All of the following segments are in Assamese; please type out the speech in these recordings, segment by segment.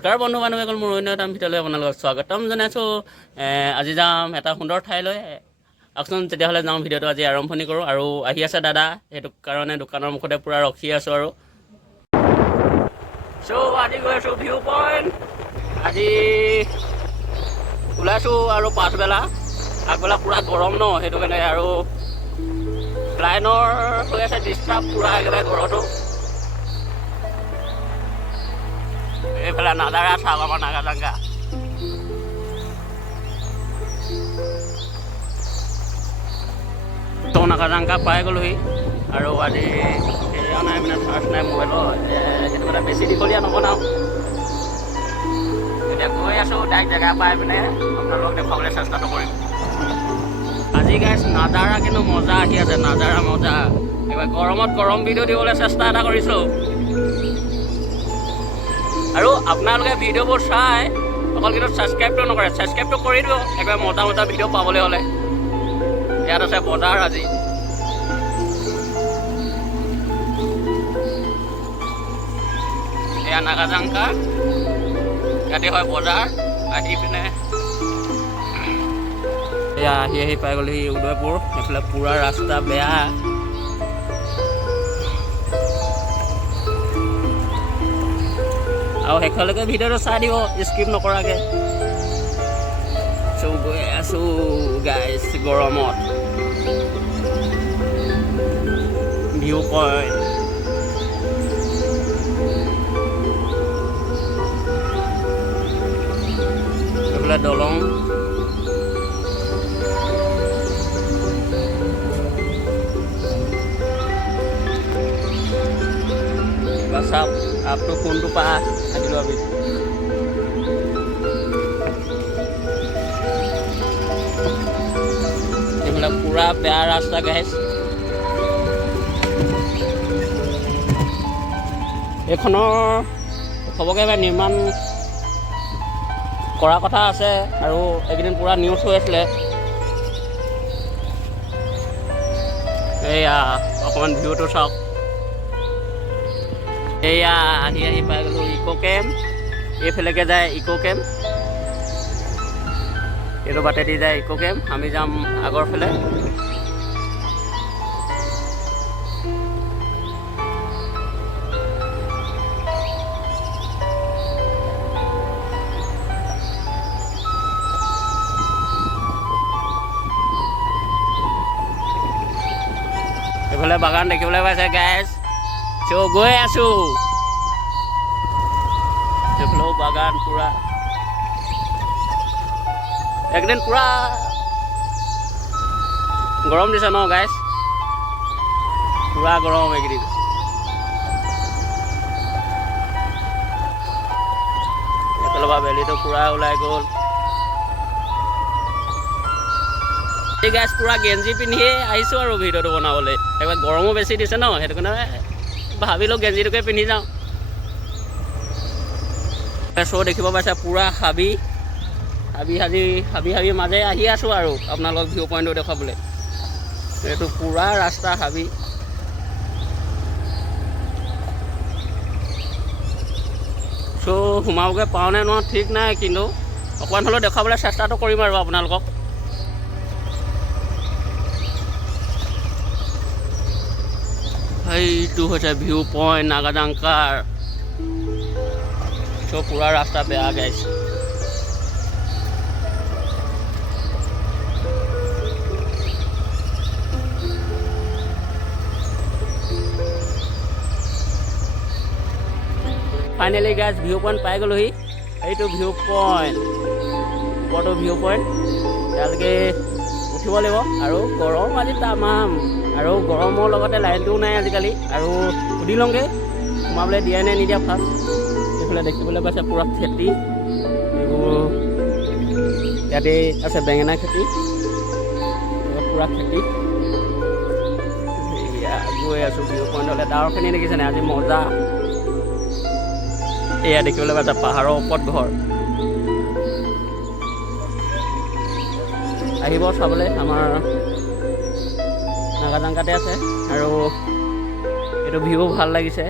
নমস্কাৰ বন্ধু বান্ধৱীসকল, মোৰ অন্য এটা ভিডিঅ'লৈ আপোনালোকক স্বাগতম জনাইছোঁ। আজি যাম এটা সুন্দৰ ঠাইলৈ। আহকচোন তেতিয়াহ'লে যাওঁ, ভিডিঅ'টো আজি আৰম্ভণি কৰোঁ। আৰু আহি আছে দাদা, সেইটো কাৰণে দোকানৰ মুখতে পূৰা ৰখি আছোঁ। আৰু আজি গৈ আছোঁ ভিউ পইণ্ট। আজি ওলাইছোঁ আৰু পাছবেলা, আগবেলা পূৰা গৰম ন, সেইটো কাৰণে আৰু লাইনৰ হৈ আছে ডিষ্টাৰ্ব পূৰা একেবাৰে ঘৰতো। এইফালে নাজাৰা চাওক আমাৰ নাগাজাঙ্গা। তো নাগাজাঙ্গা পাই গ'লোহি। আৰু আজি এয়া নাই মানে চাৰ্জ নাই মোবাইলৰ, সেইটো কাৰণে বেছি দীঘলীয়া নবনাওঁ। এতিয়া গৈ আছোঁ ডাইৰেক্ট জেগা পাই পিনে আপোনালোকক দেখুৱাবলৈ চেষ্টাটো কৰিম। আজি গাইছ নাজাৰা কিন্তু মজা আহি আছে, নাজাৰা মজা। এইবাৰ গৰমত গৰম ভিডিঅ' দিবলৈ চেষ্টা এটা কৰিছোঁ। আৰু আপোনালোকে ভিডিঅ'বোৰ চাই অকল কিন্তু ছাবস্ক্ৰাইবটো নকৰে, ছাবস্ক্ৰাইবটো কৰি দিব একেবাৰে মজা মজা ভিডিঅ' পাবলৈ হ'লে। ইয়াত আছে বজাৰ আজি। এয়া নাগাজাঙ্গা, ইয়াতে হয় বজাৰ। আহি পিনে এয়া আহি পাই গ'লোহি উদয়পুৰ। এইফালে পূৰা ৰাস্তা বেয়া। আৰু শেষলৈকে ভিডিঅ'টো চাই দিব স্কিপ নকৰাকৈ। গৈ আছোঁ গাইছ গৰমত ভিউ পইণ্ট। এইফালে দলং। চাওক আপটো কোনটো পা থাকিলোঁ আমি। এইবিলাক পূৰা বেয়া ৰাস্তা গাইছ। এইখনৰ হ'বগৈ এবাৰ নিৰ্মাণ কৰা কথা আছে, আৰু এইকেইদিন পূৰা নিউজ হৈ আছিলে। এইয়া অকণমান ভিউটো চাওক। এয়া আহি পাই গ'লোঁ ইক' কেম্প। এইফালেকে যায় ইক' কেম্প, এইটো বাটেদি যায় ইক' কেম্প। আমি যাম আগৰ ফালে। এইফালে বাগান দেখিবলৈ পাইছে গাইছ। গৈ আছোঁ এইফালেও বাগান পূৰা। একদিন পূৰা গৰম দিছে ন গাইছ, পূৰা গৰম এইকেইদিন। এইফালৰ পৰা বেলিটো পূৰা ওলাই গ'ল। এই গাইছ পূৰা গেঞ্জি পিন্ধিয়ে আহিছোঁ আৰু ভিডিঅ'টো বনাবলৈ। একবাৰ গৰমো বেছি দিছে ন, সেইটো কাৰণে ভাবিলোঁ গেঞ্জিটোকে পিন্ধি যাওঁ। শ্ব' দেখিব পাইছে পূৰা হাবি মাজে আহি আছোঁ আৰু আপোনালোকক ভিউ পইণ্টটো দেখুৱাবলৈ। এইটো পূৰা ৰাস্তা হাবি। চ' সোমাবগৈ পাওঁ নে নোৱাৰোঁ ঠিক নাই, কিন্তু অকণমান হ'লেও দেখুৱাবলৈ চেষ্টাটো কৰিম আৰু আপোনালোকক। এইটো হৈছে ভিউ পইণ্ট নাগাজাঙ্গাৰ। চ' পূৰা ৰাস্তা বেয়া গাইছ। ফাইনেলি গাইছ ভিউ পইণ্ট পাই গ'লোহি। এইটো ভিউ পইণ্ট, ওপৰটো ভিউ পইণ্ট। ইয়ালৈকে উঠিব লাগিব। আৰু গৰম আজি তামাম, আৰু গৰমৰ লগতে লাইনটোও নাই আজিকালি। আৰু সুধি লওঁগৈ সোমাবলৈ দিয়ে নে নিদিয়ে ফাৰ্ষ্ট। এইফালে দেখিবলৈ পাইছে পূৰা খেতি, এইবোৰ ইয়াতে আছে বেঙেনা খেতি, পূৰা খেতি। এয়া গৈ আছোঁ ভিউ পইণ্টলৈ। ডাৱৰখিনি দেখিছেনে আজি মজা। এয়া দেখিবলৈ পাইছে পাহাৰৰ ওপৰত ঘৰ। আহিব চাবলৈ, আমাৰ নাগাজাঙ্গাতে আছে। আৰু এইটো ভিউ ভাল লাগিছে,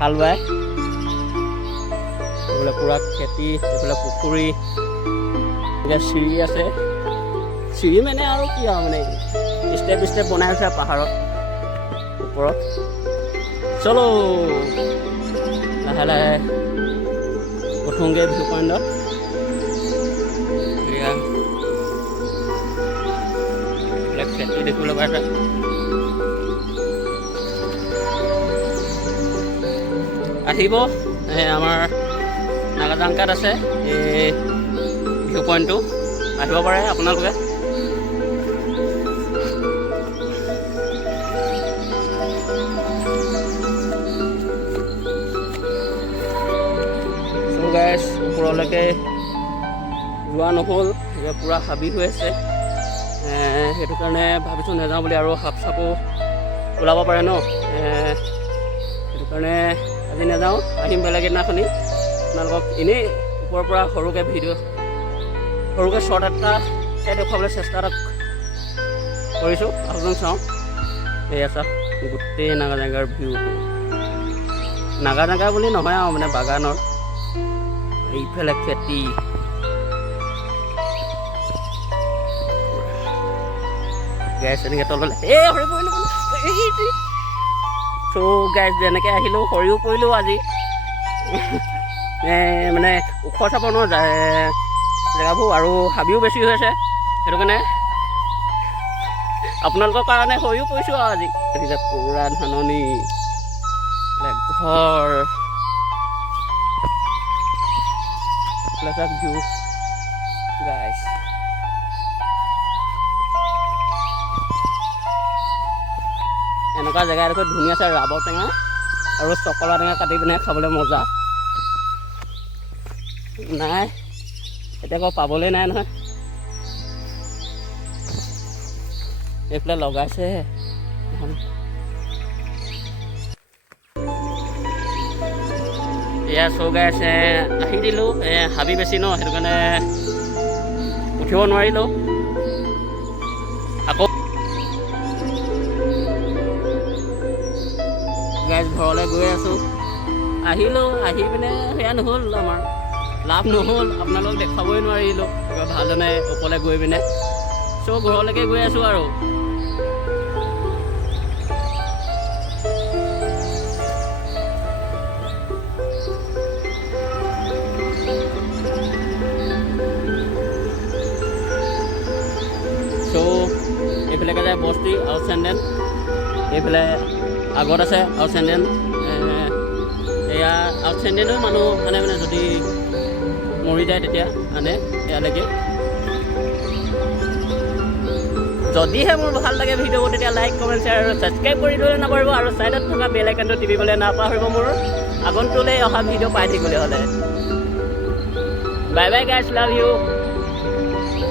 হাল বাই এইফালে পূৰা খেতি, এইফালে পুখুৰী, এতিয়া চিৰি আছে। চিৰি মানে আৰু কি আৰু মানে ষ্টেপ ষ্টেপ বনাই আছে পাহাৰত ওপৰত। চলো লাহে লাহে উঠোংগৈ ভিউ পইণ্টত। এয়া এইবিলাক খেতি দেখিবলৈ পাইছে। আহিব আমাৰ নাগাজাংকাত আছে এই ভিউ পইণ্টটো, আহিব পাৰে আপোনালোকে। গাইছ ওপৰলৈকে যোৱা নহ'ল, এতিয়া পূৰা হাবি হৈ আছে, সেইটো কাৰণে ভাবিছোঁ নাযাওঁ বুলি। আৰু সাপ চাপো ওলাব পাৰে ন, সেইটো কাৰণে আজি নাযাওঁ, আহিম বেলেগ এদিনাখনি। আপোনালোকক এনেই ওপৰৰ পৰা সৰুকৈ শ্বৰ্ট এটা দেখুৱাবলৈ চেষ্টা এটা কৰিছোঁ। আহোচোন চাওঁ। এয়া চাওক গোটেই নাগাজাংগাৰ ভিউটো। নাগাজাংগা বুলি নহয় আৰু মানে বাগানৰ, এইফালে খেতি, গাইছ এনেকৈ তললৈ সৰি পৰিলোঁ। চ' গাইছ যেনেকৈ আহিলোঁ সৰিও পৰিলোঁ আজি। মানে ওখ চাপৰ ন জেগাবোৰ, আৰু হাবিও বেছি হৈছে, সেইটো কাৰণে আপোনালোকৰ কাৰণে সৰিও পৰিছোঁ আৰু আজি। এতিয়া পূৰা ধাননি, ঘৰ, ভিউ গাইছ। এনেকুৱা জেগা এডোখৰ ধুনীয়া আছে, ৰাবৰ টেঙা আৰু চকলা টেঙা কাটি পিনে খাবলৈ মজা। নাই এতিয়া আকৌ পাবলৈ নাই নহয়, এইফালে লগাইছে। এয়া চৌগাই আছে, আহি দিলোঁ। হাবি বেছি ন, সেইটো কাৰণে উঠিব নোৱাৰিলোঁ। আকৌ গাইজ ঘৰলৈ গৈ আছোঁ। আহিলোঁ, আহি পিনে সেয়া নহ'ল, আমাৰ লাভ নহ'ল, আপোনালোকক দেখাবই নোৱাৰিলোঁ ভালজনে ওপৰলৈ গৈ পিনে। চ' ঘৰলৈকে গৈ আছোঁ আৰু। চ' এইফালেকে যায় বস্তি আউট চেণ্ডেল, এইফালে আগত আছে আউট চেণ্ডেল। এয়া আউট চেণ্ডেলো মানুহ মানে যদি মৰি যায় তেতিয়া আনে ইয়ালৈকে। যদিহে মোৰ ভাল লাগে ভিডিঅ'বোৰ তেতিয়া লাইক কমেণ্ট শ্বেয়াৰ আৰু ছাবস্ক্ৰাইব কৰি দিবলৈ নাপাহৰিব, আৰু ছাইডত থকা বেল আইকনটো টিপিবলৈ নাপাহৰিব মোৰ আগন্তুলৈ অহা ভিডিঅ' পাই থাকিবলৈ হ'লে। বাই বাই গাইছ, লাভ ইউ।